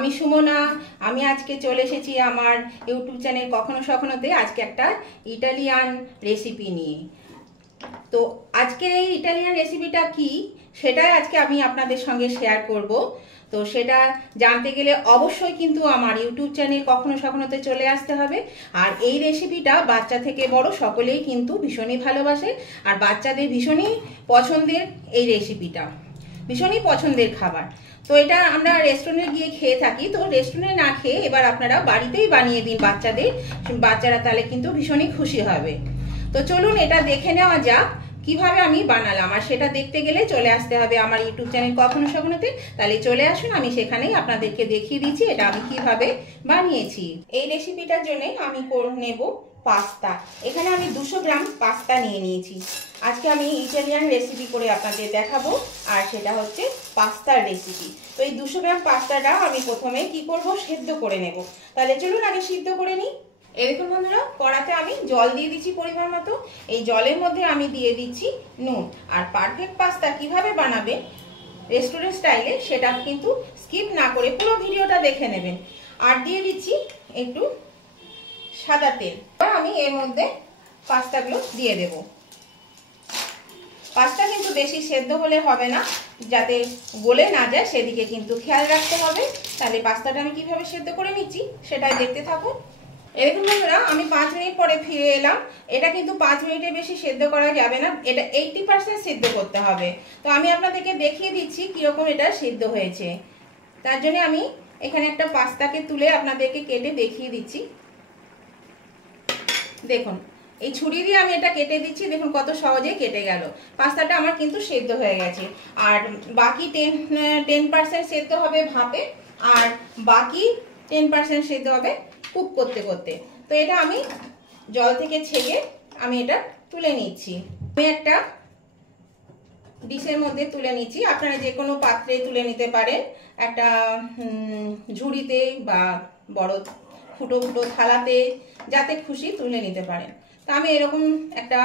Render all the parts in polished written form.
আমি সুমনা। আমি আজকে চলে এসেছি আমার ইউটিউব চ্যানেল কখনো সখনোতে আজকে একটা ইটালিয়ান রেসিপি নিয়ে। তো আজকে এই ইটালিয়ান রেসিপিটা কি সেটাই আজকে আমি আপনাদের সঙ্গে শেয়ার করব। তো সেটা জানতে গেলে অবশ্যই কিন্তু আমার ইউটিউব চ্যানেল কখনো সখনোতে চলে আসতে হবে। আর এই রেসিপিটা বাচ্চা থেকে বড় সকলেই কিন্তু ভীষণই ভালোবাসে, আর বাচ্চাদের ভীষণই পছন্দের এই রেসিপিটা, ভীষণই পছন্দের খাবার। তো এটা আমরা রেস্টুরেন্টে গিয়ে খেয়ে থাকি, তো রেস্টুরেন্টে না খেয়ে এবার আপনারা বাড়িতেই বানিয়ে দিন বাচ্চাদের, বাচ্চারা তাহলে কিন্তু ভীষণই খুশি হবে। তো চলুন এটা দেখে নেওয়া যাক কিভাবে আমি বানালাম। আর সেটা দেখতে গেলে চলে আসতে হবে আমার ইউটিউব চ্যানেল কখনো সখনোতে। তাহলে চলে আসুন, আমি সেখানেই আপনাদেরকে দেখিয়ে দিচ্ছি এটা আমি কিভাবে বানিয়েছি। এই রেসিপিটার জন্য আমি নেব পাস্তা। এখানে আমি 200 গ্রাম পাস্তা নিয়ে নিয়েছি। আজকে আমি ইটালিয়ান রেসিপি করে আপনাদের দেখাবো, আর সেটা হচ্ছে পাস্তার রেসিপি। তো এই 200 গ্রাম পাস্তাটা আমি প্রথমে কি করব, সেদ্ধ করে নেব। তাহলে চলুন আগে সিদ্ধ করে নিই। এরকম বন্ধুরা, কড়াতে আমি জল দিয়ে দিচ্ছি পরিমাণ মতো। এই জলের মধ্যে আমি দিয়ে দিচ্ছি নুন। আর পারফেক্ট পাস্তা কিভাবে বানাবে রেস্টুরেন্ট স্টাইলে সেটা কিন্তু স্কিপ না করে পুরো ভিডিওটা দেখে নেবেন। আর দিয়ে দিচ্ছি একটু সাদা তেল। এবার আমি এর মধ্যে পাস্তাগুলো দিয়ে দেব। পাস্তা কিন্তু বেশি সেদ্ধ হলে হবে না, যাতে গলে না যায় সেদিকে কিন্তু খেয়াল রাখতে হবে। তাহলে পাস্তাটা আমি কিভাবে সেদ্ধ করে নিচ্ছি সেটাই দেখতে থাকুন। এরকম বন্ধুরা, আমি 5 মিনিট পরে ফিরে এলাম। এটা কিন্তু 5 মিনিটের বেশি সেদ্ধ করা যাবে না, এটা 80% সেদ্ধ করতে হবে। তো আমি আপনাদেরকে দেখিয়ে দিচ্ছি কিরকম এটা সেদ্ধ হয়েছে। তার জন্য আমি এখানে একটা পাস্তাকে তুলে আপনাদেরকে কেটে দেখিয়ে দিচ্ছি। দেখুন, এই ছুরি দিয়ে আমি এটা কেটে দিচ্ছি, দেখুন কত সহজে কেটে গেল। পাস্তাটা আমার কিন্তু সেদ্ধ হয়ে গেছে। আর বাকি 10% সেদ্ধ হবে ভাপে, আর বাকি 10% সেদ্ধ হবে কুক করতে করতে। তো এটা আমি জল থেকে ছেঁকে আমি এটা তুলে নিচ্ছি। আমি একটা ডিশের মধ্যে তুলে নিচ্ছি, আপনারা যে কোনো পাত্রে তুলে নিতে পারেন, একটা ঝুড়িতে বা বড় ফুটো ফুটো থালাতে, যাতে খুশি তুলে নিতে পারেন। তো আমি এরকম একটা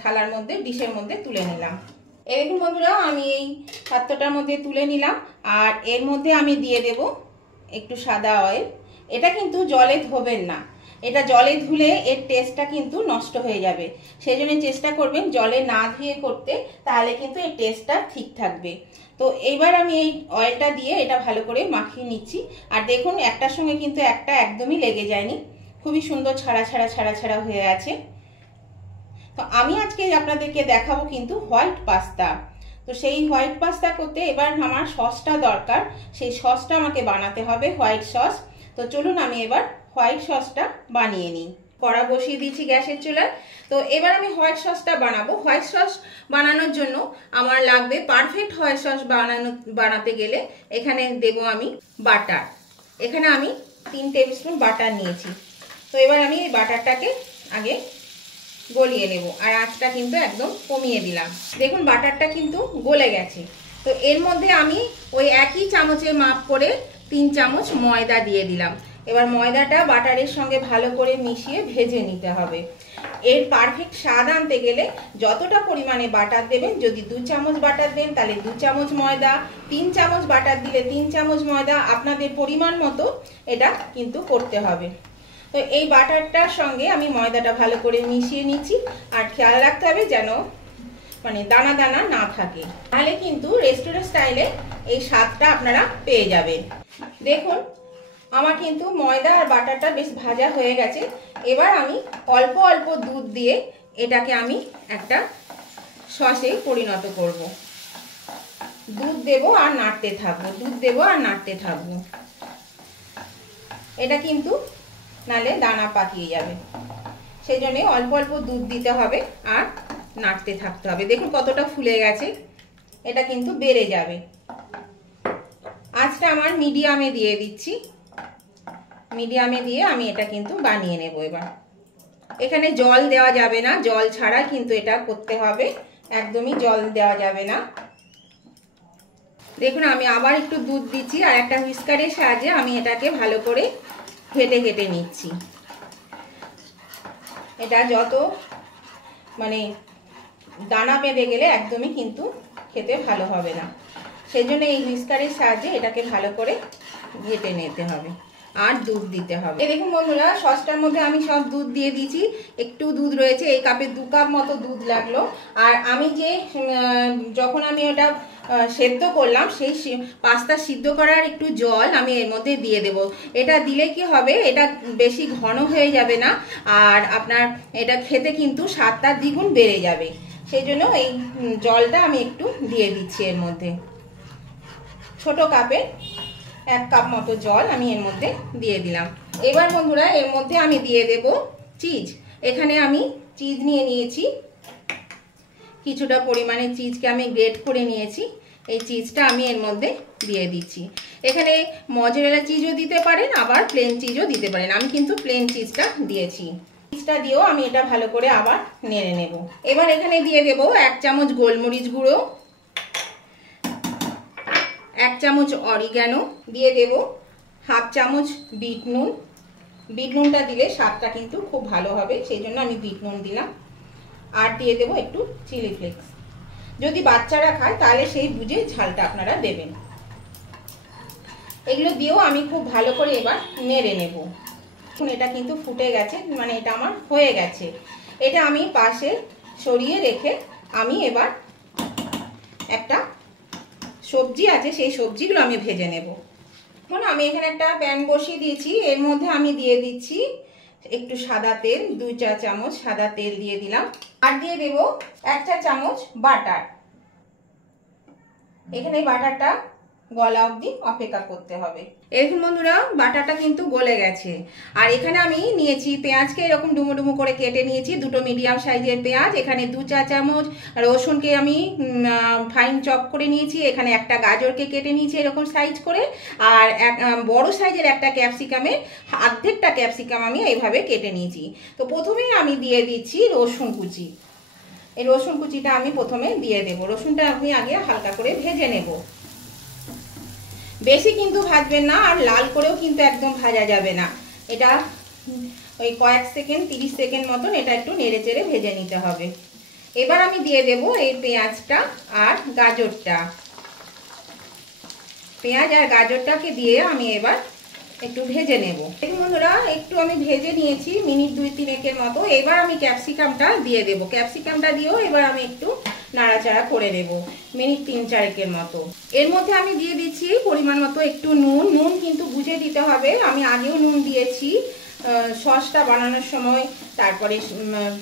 থালার মধ্যে, ডিশের মধ্যে তুলে নিলাম। এরকম বন্ধুরা, আমি এই পাত্রটার মধ্যে তুলে নিলাম। আর এর মধ্যে আমি দিয়ে দেব একটু সাদা অয়েল। এটা কিন্তু জলে ধোবেন না, এটা জলে ধুলে এর টেস্টটা কিন্তু নষ্ট হয়ে যাবে। সেই জন্য চেষ্টা করবেন জলে না ধুয়ে করতে, তাহলে কিন্তু এই টেস্টটা ঠিক থাকবে। তো এইবার আমি এই অয়েলটা দিয়ে এটা ভালো করে মাখিয়ে নিচ্ছি। আর দেখুন একটার সঙ্গে কিন্তু একটা একদমই লেগে যায়নি, খুবই সুন্দর ছাড়া ছাড়া ছাড়া ছাড়া হয়ে আছে। তো আমি আজকে আপনাদেরকে দেখাবো কিন্তু হোয়াইট পাস্তা। তো সেই হোয়াইট পাস্তা করতে এবার আমার সসটা দরকার, সেই সসটা আমাকে বানাতে হবে হোয়াইট সস। তো চলুন আমি এবার হোয়াইট সসটা বানিয়ে নিই। কড়া বসিয়ে দিয়েছি গ্যাসের চুলায়। তো এবার আমি হোয়াইট সসটা বানাবো। হোয়াইট সস বানানোর জন্য আমার লাগবে, পারফেক্ট হোয়াইট সস বানাতে গেলে এখানে দেব আমি বাটার। এখানে আমি 3 টেবিল স্পুন বাটার নিয়েছি। তো এবার আমি এই বাটারটাকে আগে গলিয়ে নেব, আর আঁচটা কিন্তু একদম কমিয়ে দিলাম। দেখুন বাটারটা কিন্তু গলে গেছে। তো এর মধ্যে আমি ওই একই চামচের মাপ করে 3 চামচ ময়দা দিয়ে দিলাম। এবার ময়দাটা বাটারের সঙ্গে ভালো করে মিশিয়ে ভেজে নিতে হবে। এর পারফেক্ট স্বাদ আনতে গেলে যতটা পরিমাণে বাটার দেবেন, যদি 2 চামচ বাটার দেন তাহলে 2 চামচ ময়দা, 3 চামচ বাটার দিলে 3 চামচ ময়দা, আপনাদের পরিমাণ মতো এটা কিন্তু করতে হবে। তো এই বাটারটার সঙ্গে আমি ময়দাটা ভালো করে মিশিয়ে নিচ্ছি। আর খেয়াল রাখতে হবে যেন মানে দানা দানা না থাকে, তাহলে কিন্তু রেস্টুরেন্ট স্টাইলে এই স্বাদটা আপনারা পেয়ে যাবেন। দেখুন আমার কিন্তু ময়দা আর বাটারটা বেশ ভাজা হয়ে গেছে। এবার আমি অল্প অল্প দুধ দিয়ে এটাকে আমি একটা সসে পরিণত করব। দুধ দেব আর নাড়তে থাকবো, দুধ দেব আর নাড়তে থাকবো। এটা কিন্তু নালে দানা পাকিয়ে যাবে, সেই জন্য অল্প অল্প দুধ দিতে হবে আর নাড়তে থাকতে হবে। দেখুন কতটা ফুলে গেছে, এটা কিন্তু বেড়ে যাবে। আঁচটা আমার মিডিয়ামে দিয়ে দিচ্ছি। মিডিয়ামে দিয়ে আমি এটা কিন্তু বানিয়ে নেব। এবার এখানে জল দেওয়া যাবে না, জল ছাড়া কিন্তু এটা করতে হবে, একদমই জল দেওয়া যাবে না। দেখুন আমি আবার একটু দুধ দিচ্ছি, আর একটা হুইস্কারের সাহায্যে আমি এটাকে ভালো করে ঘেটে ঘেটে নিচ্ছি। এটা যত মানে দানা বেঁধে গেলে একদমই কিন্তু খেতে ভালো হবে না, সেই জন্য এই হুইস্কারের সাহায্যে এটাকে ভালো করে ঘেটে নিতে হবে আর দুধ দিতে হবে। দেখুন বন্ধুরা, সসটার মধ্যে আমি সব দুধ দিয়ে দিয়েছি। একটু দুধ রয়েছে, এই কাপে 2 কাপ মতো দুধ লাগলো। আর আমি যে যখন আমি ওটা সেদ্ধ করলাম, সেই পাস্তা সিদ্ধ করার একটু জল আমি এর মধ্যে দিয়ে দেব। এটা দিলে কি হবে, এটা বেশি ঘন হয়ে যাবে না, আর আপনার এটা খেতে কিন্তু স্বাদটা দ্বিগুণ বেড়ে যাবে। সেই জন্য এই জলটা আমি একটু দিয়ে দিচ্ছি এর মধ্যে। ছোট কাপে 1 কাপ মতো জল আমি এর মধ্যে দিয়ে দিলাম। এবার বন্ধুরা এর মধ্যে আমি দিয়ে দেব চিজ। এখানে আমি চিজ নিয়ে নিয়েছি, কিছুটা পরিমাণে চিজকে আমি গ্রেট করে নিয়েছি। এই চিজটা আমি এর মধ্যে দিয়ে দিচ্ছি। এখানে মজরেলা চিজও দিতে পারেন, আবার প্লেন চিজও দিতে পারেন। আমি কিন্তু প্লেন চিজটা দিয়েছি। চিজটা দিয়েও আমি এটা ভালো করে আবার নেড়ে নেব। এবার এখানে দিয়ে দেব 1 চামচ গোলমরিচ গুঁড়ো, 1 চামচ অরিগ্যানো, দিয়ে দেব 1/2 চামচ বিট নুন। বিট নুনটা দিলে স্বাদটা কিন্তু খুব ভালো হবে, সেই জন্য আমি বিট নুন দিলাম। আর দিয়ে দেব একটু চিলি ফ্লেক্স। যদি বাচ্চারা খায় তাহলে সেই বুঝে ঝালটা আপনারা দেবেন। এগুলো দিয়েও আমি খুব ভালো করে এবার নেড়ে নেব। এখন এটা কিন্তু ফুটে গেছে, মানে এটা আমার হয়ে গেছে। এটা আমি পাশে সরিয়ে রেখে আমি এবার একটা সবজি আছে, সেই সবজিগুলো আমি ভেজে নেব। এখন আমি এখানে একটা প্যান বসিয়ে দিয়েছি, এর মধ্যে আমি দিয়ে দিচ্ছি একটু সাদা তেল। 2 চা চামচ সাদা তেল দিয়ে দিলাম। আর দিয়ে দেব 1 চা চামচ বাটার। এখানে বাটারটা গলা অবধি অপেক্ষা করতে হবে। এখন বন্ধুরা বাটারটা কিন্তু গলে গেছে। আর এখানে আমি নিয়েছি পেঁয়াজকে এরকম ডুমো ডুমো করে কেটে নিয়েছি, 2টো মিডিয়াম সাইজের পেঁয়াজ। এখানে 2 চা চামচ রসুনকে আমি ফাইন চপ করে নিয়েছি। এখানে একটা গাজরকে কেটে নিয়েছি এরকম সাইজ করে। আর বড় সাইজের একটা ক্যাপসিকামের অর্ধেকটা ক্যাপসিকাম আমি এইভাবে কেটে নিয়েছি। তো প্রথমেই আমি দিয়ে দিচ্ছি রসুন কুচি। এই রসুন কুচিটা আমি প্রথমে দিয়ে দেব। রসুনটা আমি আগে হালকা করে ভেজে নেব। বেশি কিন্তু ভাজবেন না, আর লাল করেও কিন্তু একদম ভাজা যাবে না। এটা ওই কয়েক সেকেন্ড 30 সেকেন্ড মতন এটা একটু নেড়ে চেড়ে ভেজে নিতে হবে। এবার আমি দিয়ে দেব এই পেঁয়াজটা আর গাজরটা। পেঁয়াজ আর গাজরটাকে দিয়ে আমি এবার একটু ভেজে নেব। দেখুন বন্ধুরা, একটু আমি ভেজে নিয়েছি মিনিট 2-3 মতো। এবার আমি ক্যাপসিকামটা দিয়ে দেব। ক্যাপসিকামটা দিয়েও এবার আমি একটু নাড়াচাড়া করে নেব মিনিট 3-4 মতো। এর মধ্যে আমি দিয়ে দিচ্ছি পরিমাণ মতো একটু নুন। নুন কিন্তু বুঝে দিতে হবে। আমি আগেও নুন দিয়েছি সসটা বানানোর সময়, তারপরে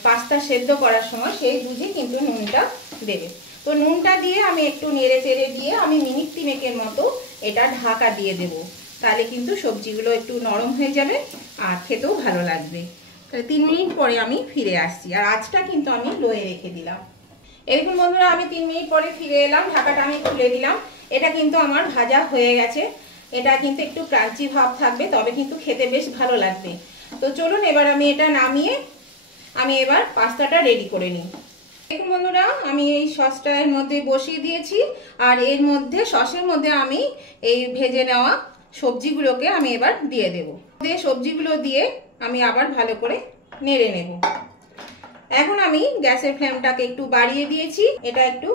পাস্তা সেদ্ধ করার সময়, সেই বুঝে কিন্তু নুনটা দেবে। তো নুনটা দিয়ে আমি একটু নেড়ে চেড়ে দিয়ে আমি মিনিট 3 মতো এটা ঢাকা দিয়ে দেব। তাহলে কিন্তু সবজিগুলো একটু নরম হয়ে যাবে আর খেতেও ভালো লাগবে। তাহলে 3 মিনিট পরে আমি ফিরে আসছি। আর আঁচটা কিন্তু আমি লোয়ে রেখে দিলাম। এরকম বন্ধুরা আমি 3 মিনিট পরে ফিরে এলাম। ঢাকাটা আমি খুলে দিলাম। এটা কিন্তু আমার ভাজা হয়ে গেছে। এটা কিন্তু একটু ক্রাঞ্চি ভাব থাকবে, তবে কিন্তু খেতে বেশ ভালো লাগবে। তো চলুন এবার আমি এটা নামিয়ে আমি এবার পাস্তাটা রেডি করে নিই। দেখুন বন্ধুরা, আমি এই সসটা এর মধ্যে বসিয়ে দিয়েছি। আর এর মধ্যে সসের মধ্যে আমি এই ভেজে নেওয়া সবজিগুলোকে আমি এবার দিয়ে দেব। সবজিগুলো দিয়ে আমি আবার ভালো করে নেড়ে নেব। এখন আমি গ্যাসের ফ্লেমটাকে একটু বাড়িয়ে দিয়েছি। এটা একটু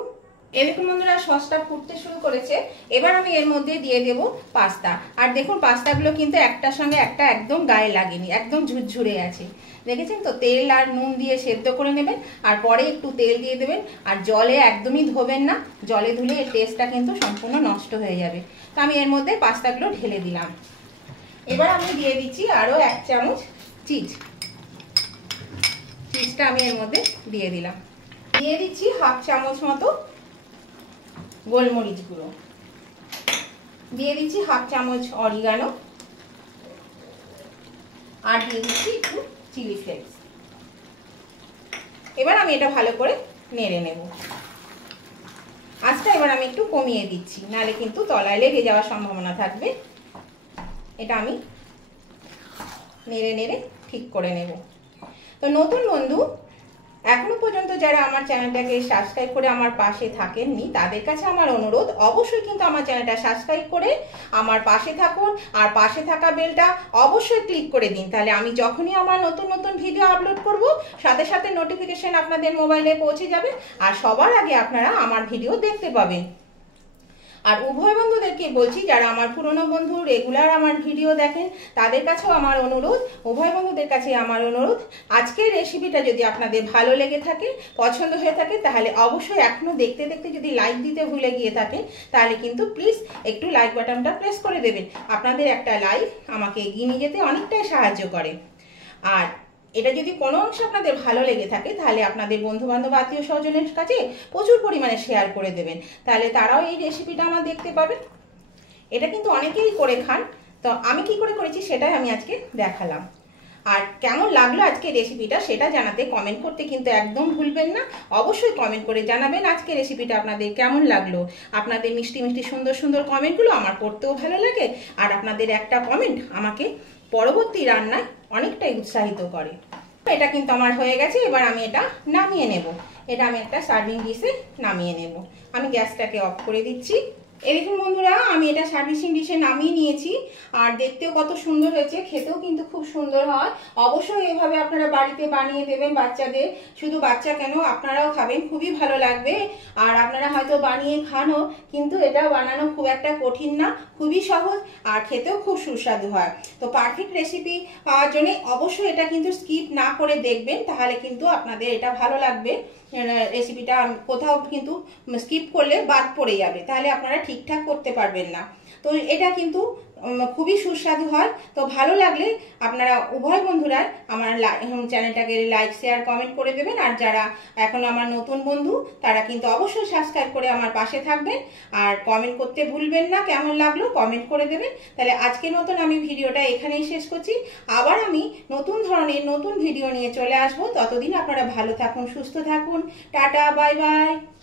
দেখুন বন্ধুরা সসটা ফুটতে শুরু করেছে। এবার আমি এর মধ্যে দিয়ে দেব পাস্তা। আর দেখুন পাস্তাগুলো কিন্তু একটার সঙ্গে একটা একদম গায়ে লাগেনি, একদম ঝুরঝুরে আছে। দেখেছেন তো? তেল আর নুন দিয়ে সেদ্ধ করে নেবেন, আর পরে একটু তেল দিয়ে দেবেন। আর জলে একদমই ধোবেন না, জলে ধুলে এর টেস্টটা কিন্তু সম্পূর্ণ নষ্ট হয়ে যাবে। তো আমি এর মধ্যে পাস্তাগুলো ঢেলে দিলাম। এবার আমি দিয়ে দিচ্ছি আরও 1 চামচ চিজ। চিজটা আমি এর মধ্যে দিয়ে দিলাম। দিয়ে দিচ্ছি 1/2 চামচ মতো গোলমরিচ গুঁড়ো, দিয়ে দিচ্ছি 1/2 চামচ অরিগানো, আর দিয়ে দিচ্ছি একটু চিলি ফ্লেক্স। এবার আমি এটা ভালো করে নেড়ে নেব। আঁচটা এবার আমি একটু কমিয়ে দিচ্ছি, নাহলে কিন্তু তলায় লেগে যাওয়ার সম্ভাবনা থাকবে। এটা আমি নেড়ে নেড়ে ঠিক করে নেব। তো নতুন বন্ধু এখনো পর্যন্ত যারা আমার চ্যানেলটাকে সাবস্ক্রাইব করে আমার পাশে থাকেননি, তাদের কাছে আমার অনুরোধ, অবশ্যই কিন্তু আমার চ্যানেলটা সাবস্ক্রাইব করে আমার পাশে থাকুন। আর পাশে থাকা বেলটা অবশ্যই ক্লিক করে দিন, তাহলে আমি যখনই আমার নতুন নতুন ভিডিও আপলোড করব সাথে সাথে নোটিফিকেশন আপনাদের মোবাইলে পৌঁছে যাবে, আর সবার আগে আপনারা আমার ভিডিও দেখতে পাবেন। আর উভয় বন্ধুদেরকে বলছি, যারা আমার পুরনো বন্ধু, রেগুলার আমার ভিডিও দেখেন, তাদের কাছেও আমার অনুরোধ, উভয় বন্ধুদের কাছে আমার অনুরোধ, আজকের রেসিপিটা যদি আপনাদের ভালো লেগে থাকে, পছন্দ হয়ে থাকে, তাহলে অবশ্যই এখনো দেখতে দেখতে যদি লাইক দিতে ভুলে গিয়ে থাকেন, তাহলে কিন্তু প্লিজ একটু লাইক বাটনটা প্রেস করে দেবেন। আপনাদের একটা লাইক আমাকে এগিয়ে নিয়ে যেতে অনেকটাই সাহায্য করে। আর এটা যদি কোনো অংশ আপনাদের ভালো লেগে থাকে, তাহলে আপনাদের বন্ধু বান্ধব, আত্মীয় স্বজনের কাছে প্রচুর পরিমাণে শেয়ার করে দেবেন, তাহলে তারাও এই রেসিপিটা আমার দেখতে পাবে। এটা কিন্তু অনেকেই করে খান, তো আমি কি করে করেছি সেটাই আমি আজকে দেখালাম। আর কেমন লাগলো আজকে রেসিপিটা সেটা জানাতে কমেন্ট করতে কিন্তু একদম ভুলবেন না। অবশ্যই কমেন্ট করে জানাবেন আজকে রেসিপিটা আপনাদের কেমন লাগলো। আপনাদের মিষ্টি মিষ্টি সুন্দর সুন্দর কমেন্টগুলো আমার পড়তেও ভালো লাগে, আর আপনাদের একটা কমেন্ট আমাকে পরবর্তী রান্নায় অনেকটাই উৎসাহিত করে। এটা কিন্তু আমার হয়ে গেছে, এবার আমি এটা নামিয়ে নেব। এটা আমি একটা সার্ভিং ডিশে নামিয়ে নেব। আমি গ্যাসটাকে অফ করে দিচ্ছি। এই দেখুন বন্ধুরা, আমি এটা সার্ভিসিং ডিশে নামিয়ে নিয়েছি, আর দেখতেও কত সুন্দর হয়েছে, খেতেও কিন্তু খুব সুন্দর হয়। অবশ্যই এভাবে আপনারা বাড়িতে বানিয়ে দেবেন বাচ্চাদের, শুধু বাচ্চা কেন, আপনারাও খাবেন, খুবই ভালো লাগবে। আর আপনারা হয়তো বানিয়ে খানও, কিন্তু এটা বানানো খুব একটা কঠিন না, খুবই সহজ, আর খেতেও খুব সুস্বাদু হয়। তো পারফেক্ট রেসিপি পাওয়ার জন্য অবশ্যই এটা কিন্তু স্কিপ না করে দেখবেন, তাহলে কিন্তু আপনাদের এটা ভালো লাগবে। রেসিপিটা কোথাও কিন্তু স্কিপ করলে বাদ পড়ে যাবে, তাহলে আপনারা ঠিকঠাক করতে পারবেন না। তো এটা কিন্তু খুবই সুস্বাদু হয়। তো ভালো লাগলে আপনারা উভয় বন্ধুরা আমার চ্যানেলটাকে লাইক, শেয়ার, কমেন্ট করে দেবেন। আর যারা এখন আমার নতুন বন্ধু, তারা কিন্তু অবশ্যই সাবস্ক্রাইব করে আমার পাশে থাকবেন, আর কমেন্ট করতে ভুলবেন না, কেমন লাগলো কমেন্ট করে দেবেন। তাহলে আজকের মতন আমি ভিডিওটা এখানেই শেষ করছি। আবার আমি নতুন ধরনের নতুন ভিডিও নিয়ে চলে আসবো। ততদিন আপনারা ভালো থাকুন, সুস্থ থাকুন। Tata, bye bye.